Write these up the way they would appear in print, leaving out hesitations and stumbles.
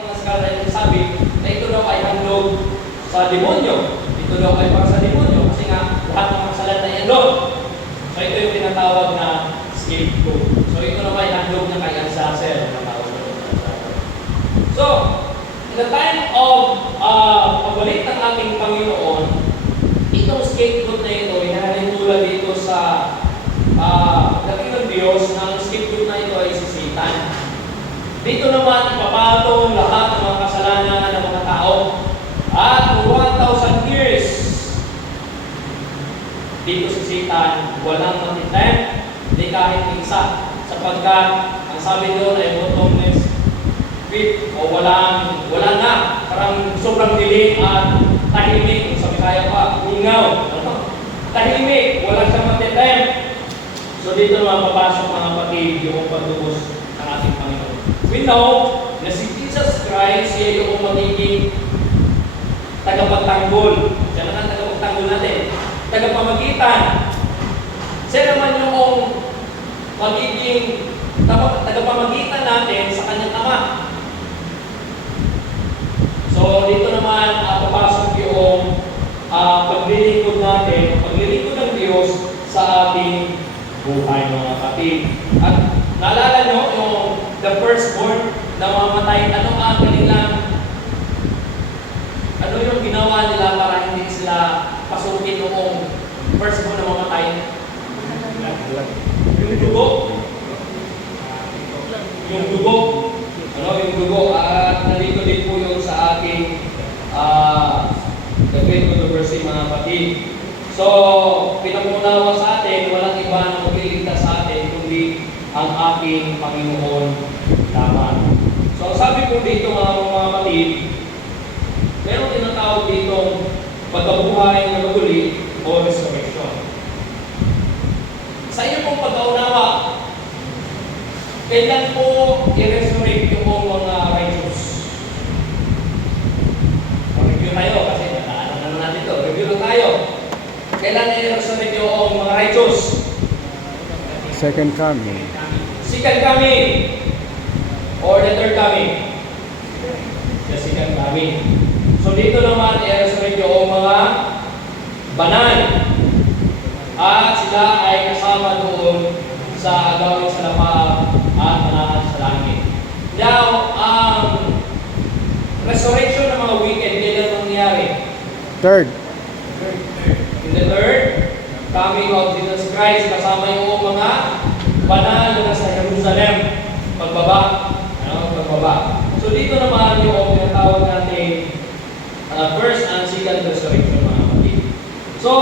Mga skala ay sabi na ito daw ay handog sa demonyo. Ito daw ay para sa demonyo kasi nga lahat ng kasalanan ay handog. So ito yung tinatawag na scapegoat. So ito naman ay handog niya kay Azazel. So, in the time of pagbalik ng ating Panginoon, itong scapegoat na ito, inahalintulad dito sa dating ng Diyos na ang scapegoat na ito ay si Satan. Dito naman ipapatong lahat ng mga kasalanan ng mga tao at 1,000 years dito si Satan walang matitempt, hindi kahit isa, sapagkat ang sabi doon ay bottomless pit o wala na, parang sobrang dilim at tahimik. Sabi kaya pa, ungaw, tahimik, wala siyang matitempt. So dito naman papasok mga kapatid yung pagtubos ng ating Panginoon. We know na si Jesus Christ, siya yung magiging tagapagtanggol. Siya naman tagapagtanggol natin. Tagapamagitan. Siya naman yung magiging tagapamagitan natin sa kanyang Ama. So dito naman papasok yung paglilingkod natin, paglilingkod ng Diyos sa ating buhay mga kapatid. At naalala nyo yung the firstborn na mamatay, ano yung ginawa nila para hindi sila pasukin noong firstborn na mamatay? Yung dugo. Yung dugo. At nandito din po yung sa ating the great controversy mga kapatid. So, pinamunawa sa atin, walang iba na magliligtas sa atin, kundi ang aking Panginoon lamang. So, sabi ko dito mga kapatid, meron tinatawag dito pagkabuhay na maguli o resurrection. Sa iyo pong pagkaunawa, kailan po i-resurrect yung mga righteous? Review tayo kasi ano natin ito. Review lang tayo. Kailan i-resurrect yung mga righteous? Second coming. Second coming. Or the third coming? The second coming. So dito naman i-resurrect yung mga banal. At sila ay kasama doon sa gawin sa lapag at malakas sa langit. Now, ang resurrection ng mga wicked, kailan nangyari? Third. In the third coming of Jesus Christ, kasama yung mga banal na sa Jerusalem. Pagbaba. So dito naman yung tinatawag natin first and second resurrection mga kapatid. So,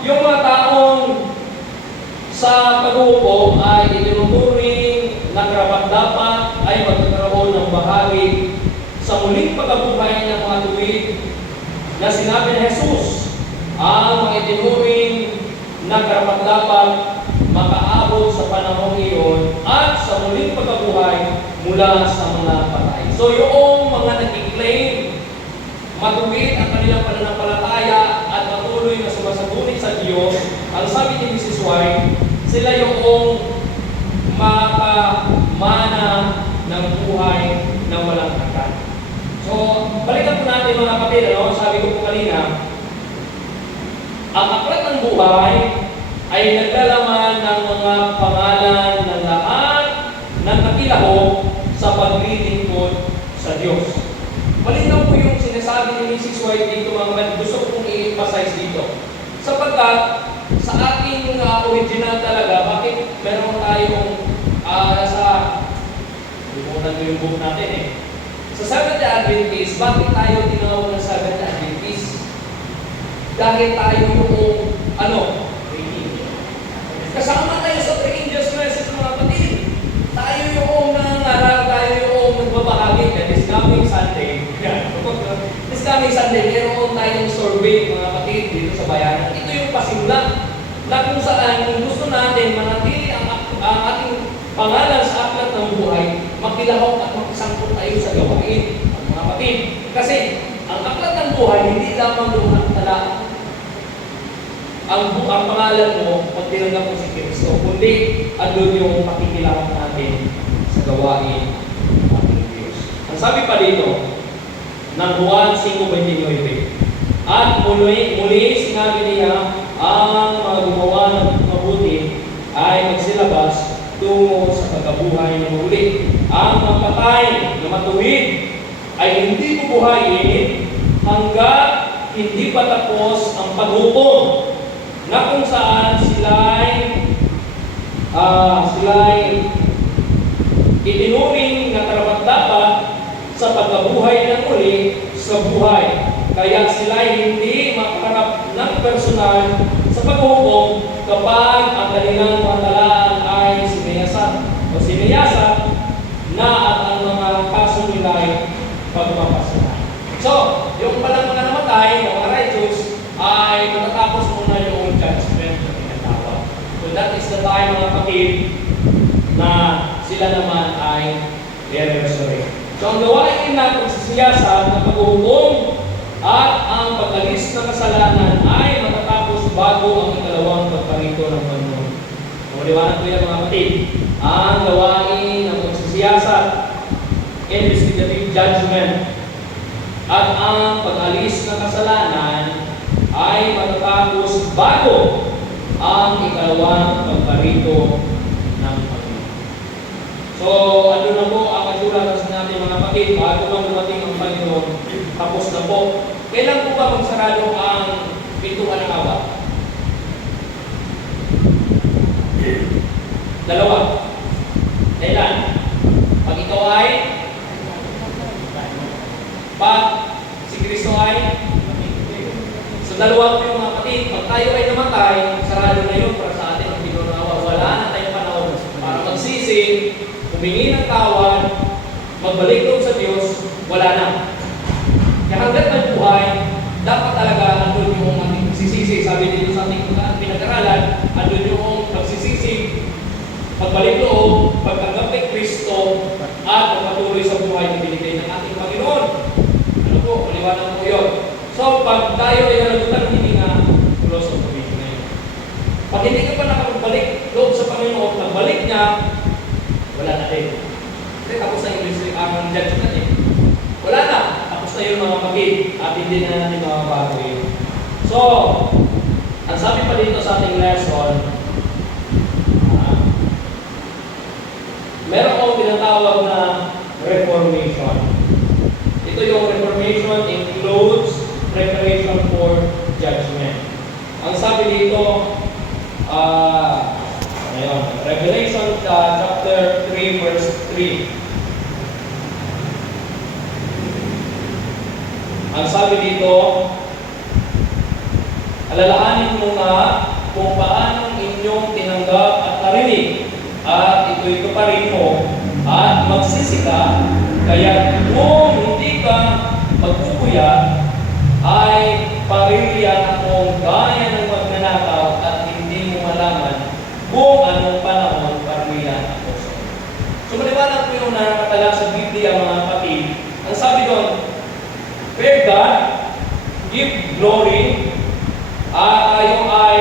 yung mga taong sa pag-uupo ay itinuturing na karapat-dapat ay magkakaroon ng bahagi sa muling pagkabuhay ng mga tuwid na sinabi ni Jesus, ang mga itinuring na karapat-dapat makaabot sa panahong iyon at sa muling pagkabuhay mula sa mga patay. So yung mga nag-claim matuwid ang kanilang pananampalataya at patuloy na sumasabulit sa Diyos, ang sabi ni Mrs. White, sila yung makamana ng buhay na walang hanggan. So, balikan po natin mga kapatid, sabi ko po kanina, ang aklat ng buhay ay naglalaman ng mga pangalan ng lahat ng nakilahok sa paglilingkod sa Diyos. Malinaw po yung sinasabi ni Mrs. White dito mga kapatid, gusto kong i-emphasize dito. Sapagkat sa ating original talaga, bakit meron tayong limutan ko yung book natin eh. Sa Seventh-day Adventist, bakit tayo tinawag ng Seventh-day Adventist? Dahil tayo yung kasama tayo sa three angels message mga kapatid. Tayo yung nangaral, tayo yung nagbabahagi. This coming Sunday, this coming Sunday, meron tayong survey mga kapatid dito sa bayanan. Ito yung pasimula na kung saan, kung gusto natin manatili ang ating pangalan sa aklat ng buhay, makilahok at makisangkot tayo sa gawain, mga kapatid. Kasi ang aklat ng buhay, hindi lamang lumatala ang pangalan mo pag tinanggap mo si Kristo, kundi andun yung pakikilahok natin sa gawain ng ating Diyos. Ang Ang sabi pa dito, ng Juan 5:29. At muli sinabi niya, ang mga gumawa ng mabuti ay magsilabas tungo sa pagkabuhay na muli. Ang mga patay na matuwid ay hindi bubuhayin hanggat hindi pa tapos ang paghukom, na kung saan sila'y itinuring na karapat-dapat sa pagkabuhay ng muli sa buhay. Kaya sila'y hindi makaharap ng personal sa paghukom kapag ang kanilang mga talaan ay siniyasat na at ang mga kaso nila ay pagpapasahan. So, yung palang mga namatay, ng mga righteous, ay matatapos muna yung judgment na tinatawag. So that is the time, mga kapatid, na sila naman ay i-resurrect. So ang gawain na pagsisiyasat ng paghuhukom at ang pag-alis ng kasalanan ay matatapos bago ang ikalawang pagparito ng Panginoon. Maliwanag ko yan, mga kapatid. Ang gawain ng pagsisiyasat, investigative judgment, at ang pag-alis ng kasalanan ay matatapos bago ang ikalawang pagparito ng Panginoon. So, ano na po ang kasulatan natin, mga kapatid, bago man dumating ang Panginoon, tapos na po. Kailan po ba magsarado ang pintuan ng awa? Dalawa. Kailan? Pag ikaw ay si Kristo ay so dalawa po yung mga kapatid. Pag tayo ay namatay, sarado na yun para sa atin ang pintuan ng awa. Wala na tayong panahon para magsisi, humingi ng tawad, magbalik loob sa Diyos, wala na. Kaya hanggat may buhay, dapat talaga andun yung ating pagsisisi. Sabi dito sa ating pinag-aralan, andun yung pagsisisi, pagbalik loob, pagtanggap kay Kristo, at pagpatuloy sa buhay na binigay ng ating Panginoon. Ano po, maliwanag po yun. So, pag tayo ay nalagutan, hindi na close of provision na yun. Pag hindi ka pa nakapagbalik loob sa Panginoon, pagbalik niya, wala na rin. Kasi tapos na yung judgment eh. Wala na. Tapos na yung mga kapatid at hindi na natin makabago yun. So, ang sabi pa dito sa ating lesson, meron akong tinatawag na reformation. Ito yung reformation includes preparation for judgment. Ang sabi dito, Revelation chapter 3 verse 3. Ang sabi dito, alalahanin mo nga kung paano inyong tinanggap at narinig, at ito pa rin mo, at magsisika, kaya kung hindi ka magpupuyat, ay paririyan akong gaya ng magnanakaw at hindi mo malaman kung anong panahon paririyan ako sa iyo. So maliwanag po yung nakakatala sa Biblia, mga kapatid. Ang sabi doon, prayer God, give glory, tayo ay,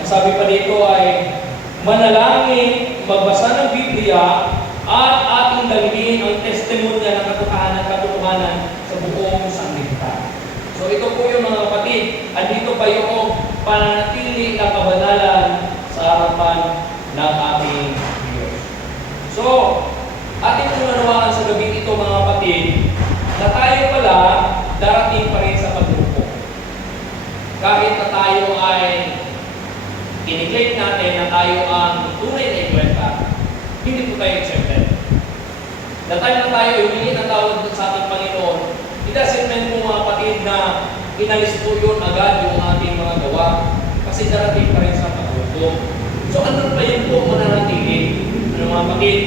ang sabi pa dito ay, manalangin, magbasa ng Biblia, at ating dalhin ang testimonya ng katotohanan sa buong sanglibutan. So ito po yung mga kapatid, andito pa yung pananatili na kabanalan sa harapan ng ating Diyos. So, ating unawaan sa gabi ito, mga kapatid, na tayo pala darating pa rin sa pagrupo. Kahit na tayo ay i-declare natin na tayo ang tunay na iglesia, hindi po tayo accepted. The time na tayo humingi ng tawad sa ating Panginoon, it doesn't mean po, mga kapatid, na inalis po yun agad yung ating mga gawa, kasi darating pa rin sa pagrupo. So ano pa yun po mananatili, mga kapatid?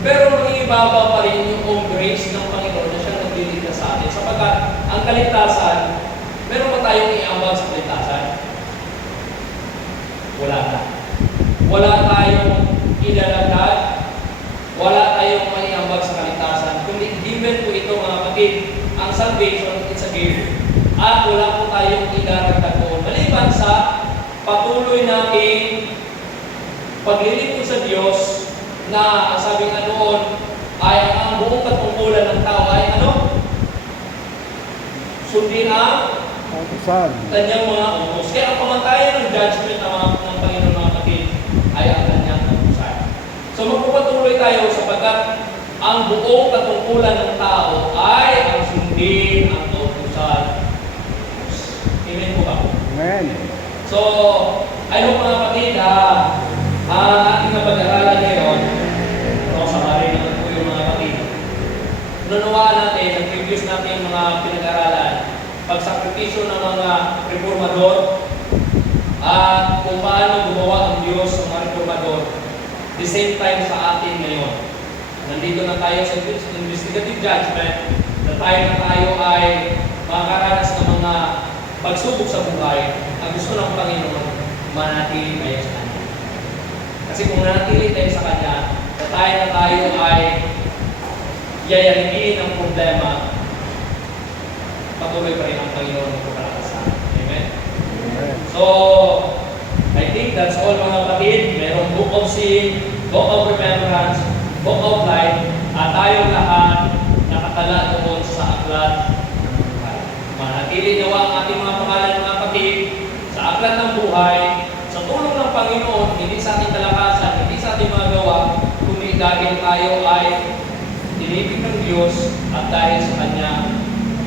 Pero mangingibabaw pa rin yung grace ng Panginoon na siya nagliligtas sa atin, sapagkat ang kaligtasan, meron ba tayong iambag sa kaligtasan? Wala na. Wala tayong ilalagad, wala tayong maiambag sa kaligtasan. Kundi given po ito, mga kapatid, ang salvation, it's a gift. At wala po tayong ilaragdag po. Maliban sa patuloy natin paglilingkod sa Diyos, na ang sabi nga noon, ay ang buong katungkulan ng tao ay ano? Sundin ang Kautusan. kanyang mga utos. Kaya ang pamantayan ng judgment ng Panginoon mga kapatid ay ang kanyang utusan. So magpapatuloy tayo sapagkat ang buong katungkulan ng tao ay ang sundin ang kautusan. Amen po ba? Amen. So, I hope mga kapatid, ang ating napag-aralan ngayon, samarin naman po yung mga kapatid. Nunawaan natin, ang previous natin mga pinag-aralan, pagsakripisyo ng mga reformador, at kung paano gumawa ang Diyos ng mga reformador, the same time sa atin ngayon. Nandito na tayo sa investigative judgment, na tayo ay makakaranas ng mga pagsubok sa buhay. Ang gusto ng Panginoon, manatili tayo sa Kanya. Kasi kung nanatili tayo sa Kanya, na tayo ay yayarigin ang problema, patuloy pa rin ang Panginoon ng pagkakasahan. Amen? Amen. So, I think that's all mga kapatid. Merong Book of Sin, Book of Remembrance, Book of Life, at tayong lahat nakatala doon sa aklat ng buhay. Manatili nawa ang ating mga pangalan mga kapatid sa aklat ng buhay, sa tulong ng Panginoon, hindi sa ating kalakasan, hindi sa ating mga gawa, kundi dahil tayo ay tinipid ng Diyos at dahil sa Kanya,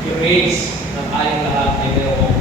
i-raise na tayong lahat ay mayroong